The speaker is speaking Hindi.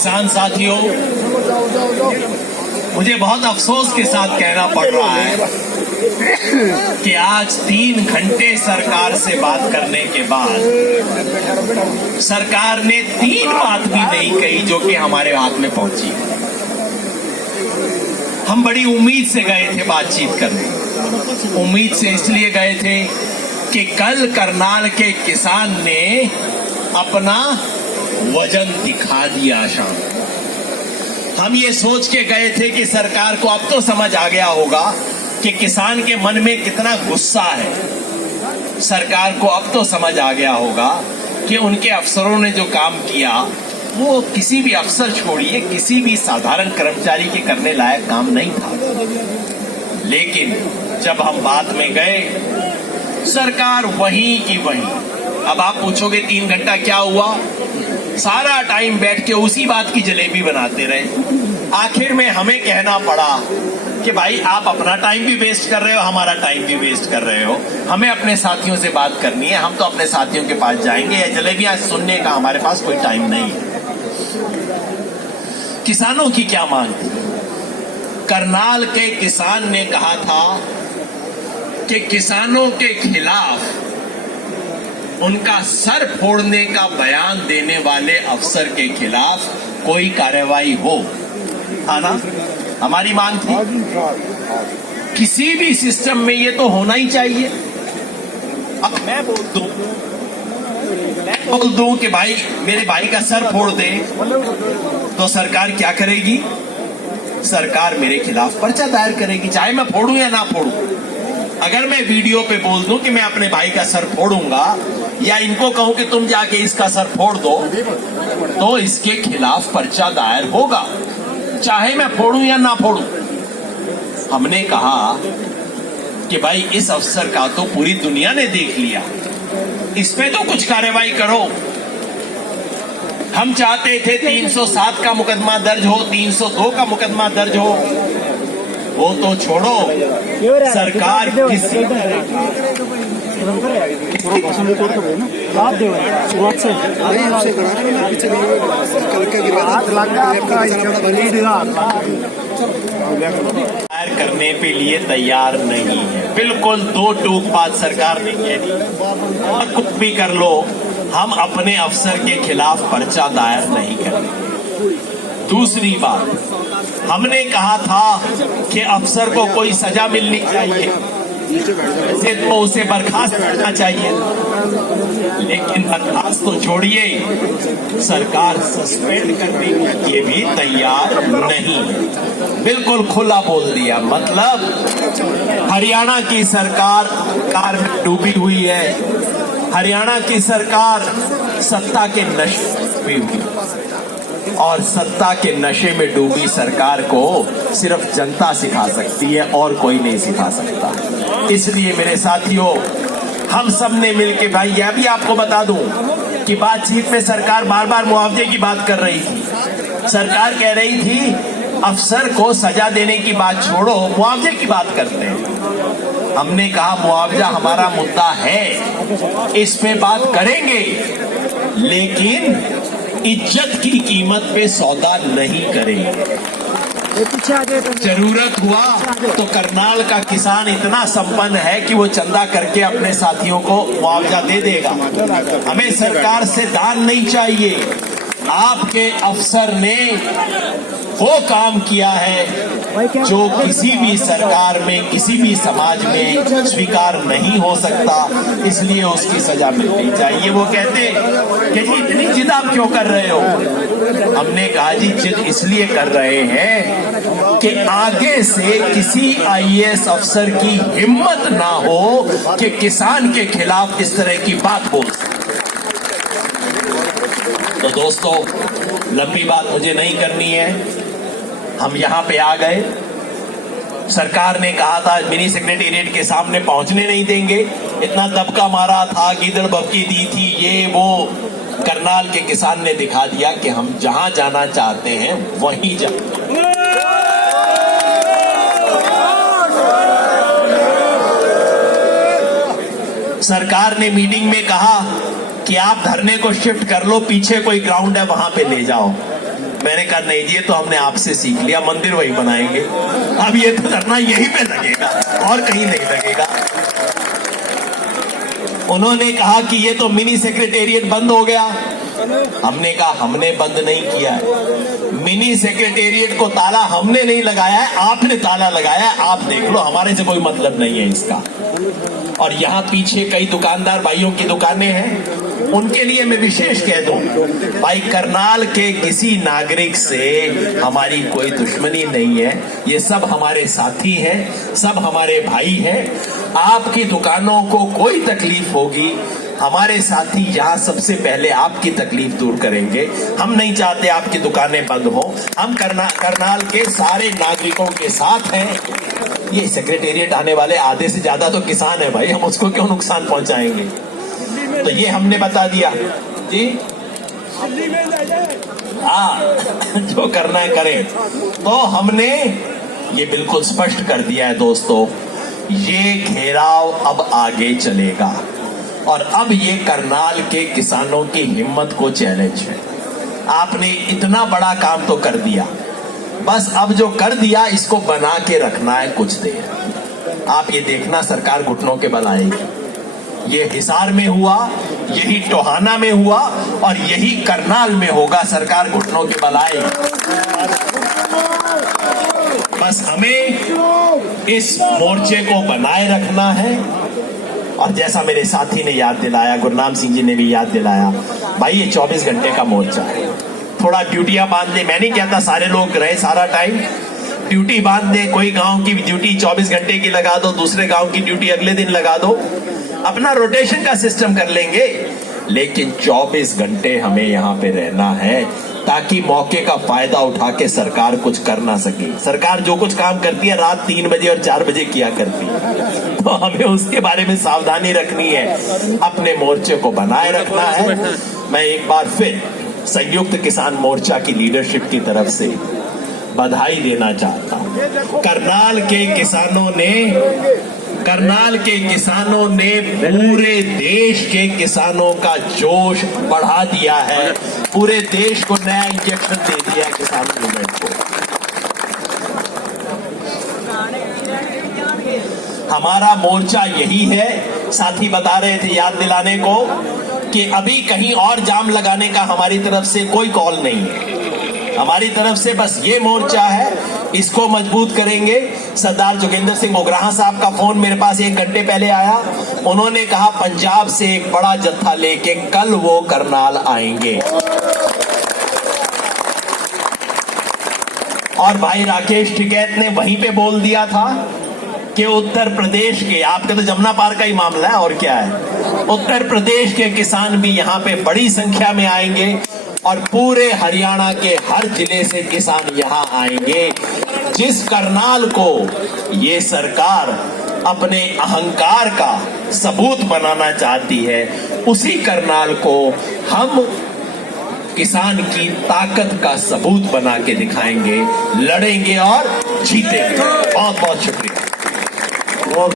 किसान साथियों, मुझे बहुत अफसोस के साथ कहना पड़ रहा है कि आज 3 घंटे सरकार से बात करने के बाद सरकार ने 3 बात भी नहीं कही जो कि हमारे हाथ में पहुंची। हम बड़ी उम्मीद से गए थे बातचीत करने। उम्मीद से इसलिए गए थे कि कल करनाल के किसान ने अपना वजन दिखा दिया शाम। हम ये सोच के गए थे कि सरकार को अब तो समझ आ गया होगा कि किसान के मन में कितना गुस्सा है। सरकार को अब तो समझ आ गया होगा कि उनके अफसरों ने जो काम किया वो किसी भी अफसर छोड़िए किसी भी साधारण कर्मचारी के करने लायक काम नहीं था। लेकिन जब हम बात में गए, सरकार वहीं की वहीं। अब आप पूछोगे 3 घंटा क्या हुआ? सारा टाइम बैठ के उसी बात की जलेबी बनाते रहे। आखिर में हमें कहना पड़ा कि भाई आप अपना टाइम भी वेस्ट कर रहे हो, हमारा टाइम भी वेस्ट कर रहे हो। हमें अपने साथियों से बात करनी है, हम तो अपने साथियों के पास जाएंगे। या जलेबियां सुनने का हमारे पास कोई टाइम नहीं है। किसानों की क्या मांग थी? करनाल के किसान ने कहा था कि किसानों के खिलाफ उनका सर फोड़ने का बयान देने वाले अफसर के खिलाफ कोई कार्रवाई हो, था ना? हमारी मांग थी। किसी भी सिस्टम में ये तो होना ही चाहिए। अब मैं बोल दूं कि भाई मेरे भाई का सर फोड़ दे तो सरकार क्या करेगी? सरकार मेरे खिलाफ पर्चा दायर करेगी, चाहे मैं फोड़ूं या ना फोड़ूं। अगर मैं वीडियो पे बोल दूं कि मैं अपने भाई का सर फोड़ूंगा या इनको कहूं कि तुम जाके इसका सर फोड़ दो, तो इसके खिलाफ पर्चा दायर होगा, चाहे मैं फोड़ूं या ना फोड़ूं। हमने कहा कि भाई इस अफसर का तो पूरी दुनिया ने देख लिया, इस पे तो कुछ कार्रवाई करो। हम चाहते थे 307 का मुकदमा दर्ज हो, 302 का मुकदमा दर्ज हो। वो तो छोड़ो, सरकार किसी करने पे लिए तैयार नहीं है। बिल्कुल 2 टूक बात सरकार ने कही, और कुछ भी कर लो, हम अपने अफसर के खिलाफ पर्चा दायर नहीं करेंगे। दूसरी बात, हमने कहा था कि अफसर को कोई सजा मिलनी चाहिए, से तो उसे बर्खास्त करना चाहिए। लेकिन बर्खास्त तो छोड़िए, सरकार सस्पेंड करने के लिए भी तैयार नहीं। बिल्कुल खुला बोल दिया। मतलब हरियाणा की सरकार कार में डूबी हुई है। हरियाणा की सरकार सत्ता के नशे में डूबी हुई, और सत्ता के नशे में डूबी सरकार को सिर्फ जनता सिखा सकती है और कोई नहीं सिखा सकता। इसलिए मेरे साथियों, हम सब ने मिलकर, भाई यह भी आपको बता दूं कि बातचीत में सरकार बार बार मुआवजे की बात कर रही थी। सरकार कह रही थी अफसर को सजा देने की बात छोड़ो, मुआवजे की बात करते हैं। हमने कहा मुआवजा हमारा मुद्दा है, इस पे बात करेंगे, लेकिन इज्जत की कीमत पे सौदा नहीं करेंगे। जरूरत हुआ तो करनाल का किसान इतना संपन्न है कि वो चंदा करके अपने साथियों को मुआवजा दे देगा। हमें सरकार से दान नहीं चाहिए। आपके अफसर ने वो काम किया है जो किसी भी सरकार में, किसी भी समाज में स्वीकार नहीं हो सकता, इसलिए उसकी सजा मिलनी चाहिए। वो कहते कि जी इतनी जिद आप क्यों कर रहे हो? हमने कहा जी जिद इसलिए कर रहे हैं कि आगे से किसी IAS अफसर की हिम्मत ना हो कि किसान के खिलाफ इस तरह की बात बोल। तो दोस्तों, लंबी बात मुझे नहीं करनी है। हम यहाँ पे आ गए। सरकार ने कहा था मिनी सेक्रेटेरिएट के सामने पहुंचने नहीं देंगे, इतना दबका मारा था, गीदड़ बबकी दी थी, ये वो। करनाल के किसान ने दिखा दिया कि हम जहां जाना चाहते हैं वहीं जा। सरकार ने मीटिंग में कहा कि आप धरने को शिफ्ट कर लो, पीछे कोई ग्राउंड है वहां पे ले जाओ। मैंने कहा नहीं जी, ये तो हमने आपसे सीख लिया, मंदिर वही बनाएंगे, अब ये तो धरना यहीं पे लगेगा और कहीं नहीं लगेगा। उन्होंने कहा कि ये तो मिनी सेक्रेटेरिएट बंद हो गया। हमने कहा हमने बंद नहीं किया है, मिनी सेक्रेटेरिएट को ताला हमने नहीं लगाया है, आपने ताला लगाया है, आप देख लो, हमारे से कोई मतलब नहीं है इसका। और यहाँ पीछे कई दुकानदार भाइयों की दुकानें हैं, उनके लिए मैं विशेष कह दूं, भाई करनाल के किसी नागरिक से हमारी कोई दुश्मनी नहीं है, ये सब हमारे साथी हैं, सब हमारे भाई हैं। आपकी दुकानों को कोई तकलीफ होगी, हमारे साथी यहाँ सबसे पहले आपकी तकलीफ दूर करेंगे। हम नहीं चाहते आपकी दुकानें बंद हो, हम करनाल के सारे नागरिकों के साथ हैं। ये सेक्रेटेरिएट आने वाले आधे से ज्यादा तो किसान है भाई, हम उसको क्यों नुकसान पहुंचाएंगे? तो ये हमने बता दिया जी, जो करना है करें। तो हमने ये बिल्कुल स्पष्ट कर दिया है दोस्तों, ये घेराव अब आगे चलेगा और अब ये करनाल के किसानों की हिम्मत को चैलेंज है। आपने इतना बड़ा काम तो कर दिया, बस अब जो कर दिया इसको बना के रखना है कुछ देर। आप ये देखना सरकार घुटनों के बल आएगी। ये हिसार में हुआ, यही टोहाना में हुआ और यही करनाल में होगा, सरकार घुटनों के बल आएगी। बस हमें इस मोर्चे को बनाए रखना है। और जैसा मेरे साथी ने याद दिलाया, गुरनाम सिंह जी ने भी याद दिलाया, भाई ये 24 घंटे का मोर्चा है, थोड़ा ड्यूटियां बांध दे। मैं नहीं कहता सारे लोग रहे सारा टाइम, ड्यूटी बांध दे, कोई गांव की ड्यूटी 24 घंटे की लगा दो, दूसरे गांव की ड्यूटी अगले दिन लगा दो, अपना रोटेशन का सिस्टम कर लेंगे, लेकिन 24 घंटे हमें यहाँ पे रहना है ताकि मौके का फायदा उठा के सरकार कुछ कर ना सके। सरकार जो कुछ काम करती है रात 3 बजे और 4 बजे किया करती है, तो हमें उसके बारे में सावधानी रखनी है, अपने मोर्चे को बनाए रखना है। मैं एक बार फिर संयुक्त किसान मोर्चा की लीडरशिप की तरफ से बधाई देना चाहता हूं। करनाल के किसानों ने पूरे देश के किसानों का जोश बढ़ा दिया है, पूरे देश को नया इंजेक्शन दे दिया है किसान मूवमेंट को। हमारा मोर्चा यही है। साथी बता रहे थे याद दिलाने को कि अभी कहीं और जाम लगाने का हमारी तरफ से कोई कॉल नहीं है, हमारी तरफ से बस ये मोर्चा है, इसको मजबूत करेंगे। सरदार जोगेंद्र सिंह उग्राहा साहब का फोन मेरे पास 1 घंटे पहले आया, उन्होंने कहा पंजाब से एक बड़ा जत्था लेके कल वो करनाल आएंगे। और भाई राकेश टिकैत ने वहीं पे बोल दिया था कि उत्तर प्रदेश के, आपके तो जमुना पार का ही मामला है और क्या है, उत्तर प्रदेश के किसान भी यहाँ पे बड़ी संख्या में आएंगे और पूरे हरियाणा के हर जिले से किसान यहाँ आएंगे। जिस करनाल को ये सरकार अपने अहंकार का सबूत बनाना चाहती है, उसी करनाल को हम किसान की ताकत का सबूत बना के दिखाएंगे, लड़ेंगे और जीतेंगे। बहुत बहुत शुक्रिया।